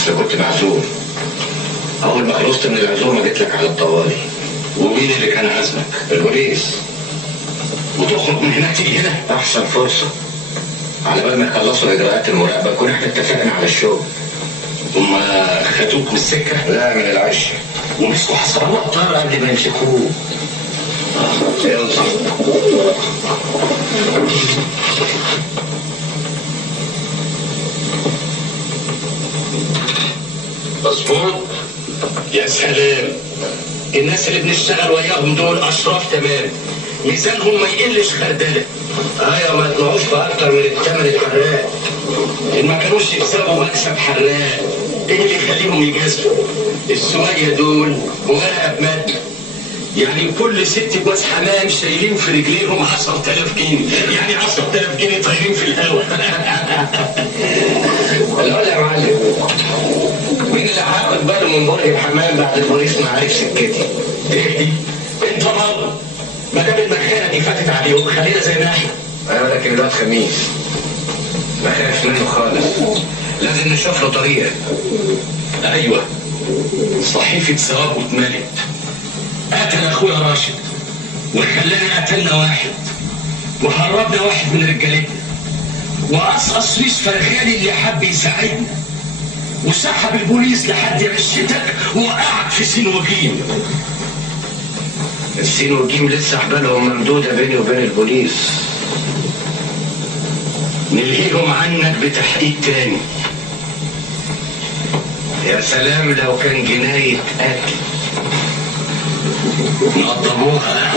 اصل كنت معزوم. اول ما خلصت من العزومه جيت لك على الطوالي. ومين اللي كان عازمك؟ البوليس. وتخرج من هناك تيجي هنا؟ احسن فرصه. على بال ما يخلصوا اجراءات المراقبه كنا احنا اتفقنا على الشغل. هم خدوك من السكه؟ لا، من العشه. ومسكوا حسب الله طار قبل ما يمسكوه. يلا. مظبوط. يا سلام، الناس اللي بنشتغل وياهم دول اشراف تمام، ميزانهم ما يقلش خردله. ايوه، ما يطلعوش باكتر من الثمن الحراق. ان ما كانوش يكسبوا مكسب حراق ايه اللي يخليهم يجازفوا؟ السواقيه دول وغرقه بمات، يعني كل ست جواز حمام شايلين في رجليهم 10,000 جنيه، يعني 10,000 جنيه طايرين في الهواء. الأول يا معلم، مين اللي هياخد باله من برج الحمام بعد البوليس ما عارف سكتي؟ ايه دي؟ انت بره، ما دام المكانه دي فاتت عليهم خلينا زي ما احنا. ايوه، لكن الواد خميس ما خايف منه خالص، لازم نشوف له طريقه. ايوه، صحيفه ثوابه اتملت. قتل اخويا راشد وخلانا قتلنا واحد وهربنا واحد من رجالتنا، وقصقص ريس فرغالي اللي حب يساعدنا، وسحب البوليس لحد عشتك وقعك في سين وجيم. السين والجيم لسه حبالهم ممدوده بيني وبين البوليس. نلهيهم عنك بتحقيق تاني. يا سلام لو كان جنايه قتل نقدموها.